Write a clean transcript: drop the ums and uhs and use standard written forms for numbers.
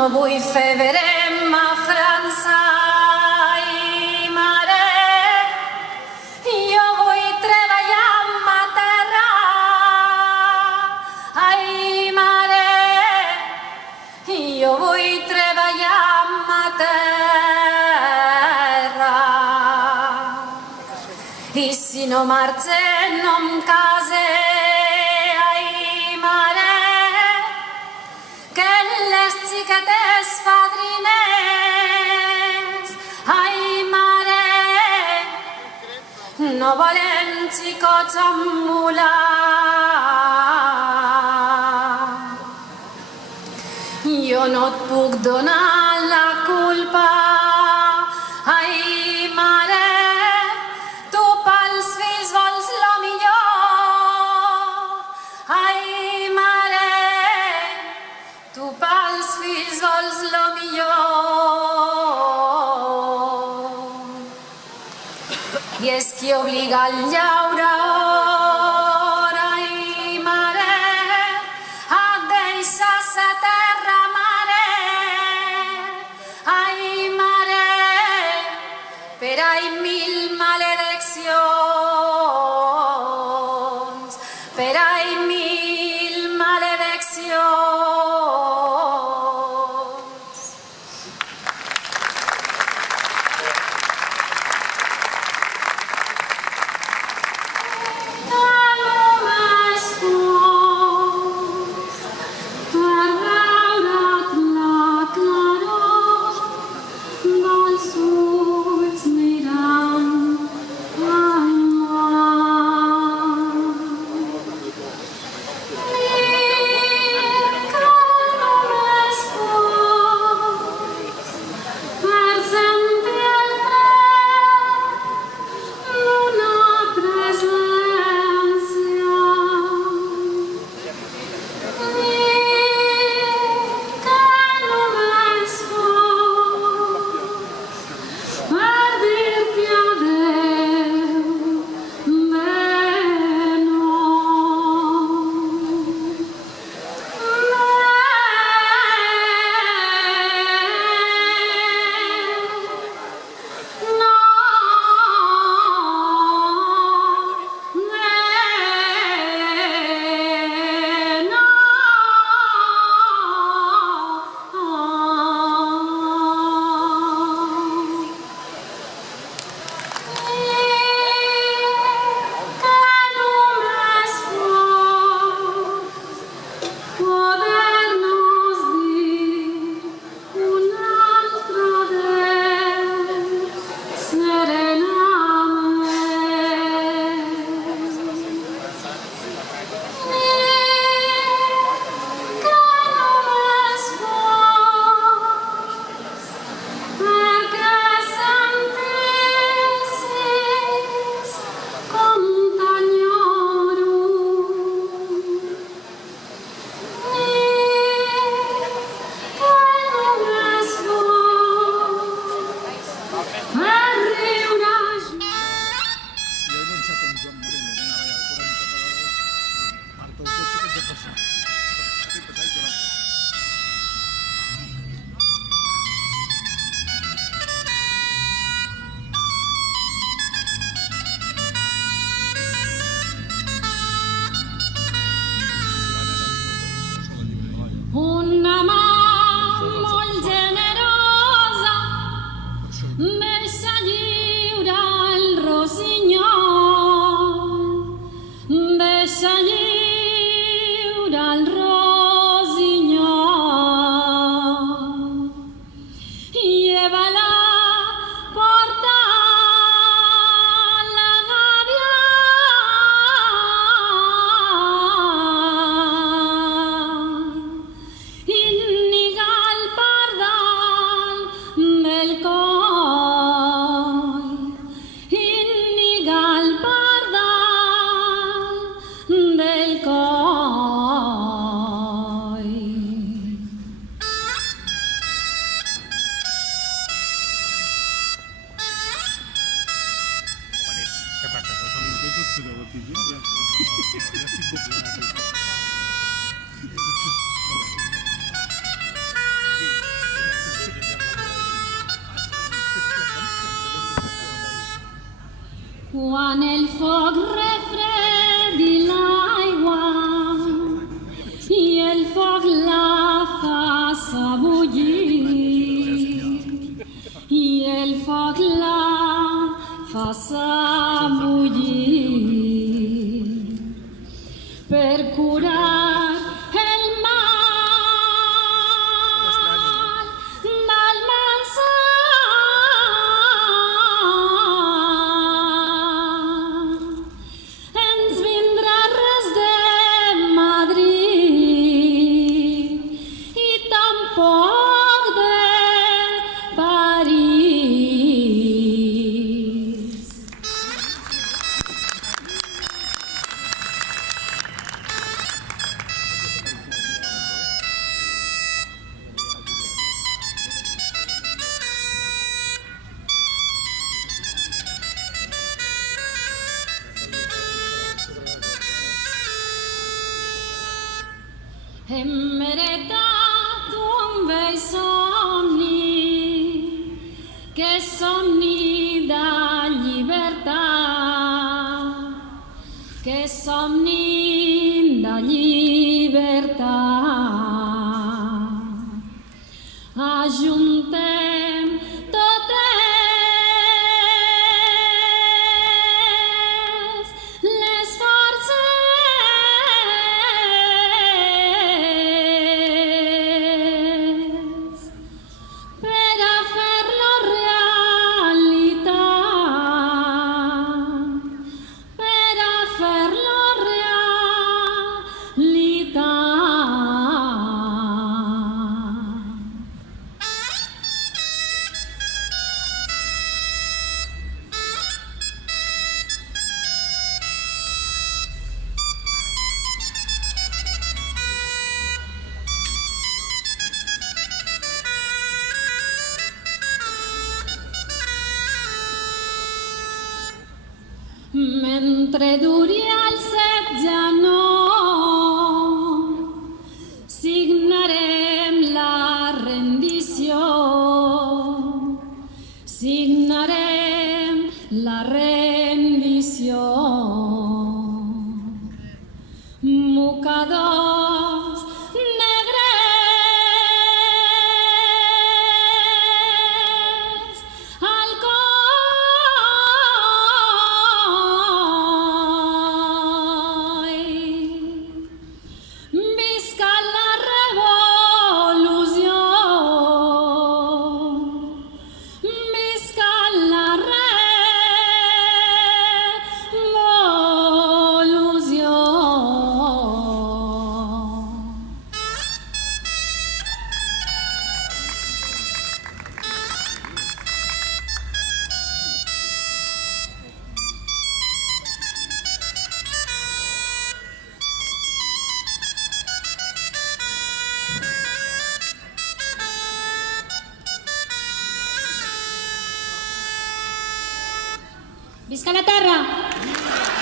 No vull fer verema a França i mare, jo vull treballar amb ma terra. Ai, mare, jo vull treballar amb ma terra. I si no marxe, no em case. Xiquetes fadrines, ai mare, no volen xicots amb mula. Jo no et puc donar la culpa, ai mare, tu pels fills vols lo millor. Ai mare, tu pels fills vols lo millor. I és qui obliga el llaurador, ai mare, a deixar sa terra, mare. Ai mare, per ai mil malediccions, per ai mil malediccions. quan el foc refredi l'aigua i el foc la fa sabullir i el foc la fa sabullir per curar el mal del malson. Ens vindrà res de Madrid i tampoc de París. Hem heretat un vell somni, que és somni de llibertat, que és somni de llibertat. Ajuntem totes les forces per a fer-lo realitat, per a fer-lo realitat. Mentre duri el setge no, signarem la rendició, signarem la rendició. Mocadors negres al coll. Visca la revolució, visca la revolució. Visca la terra!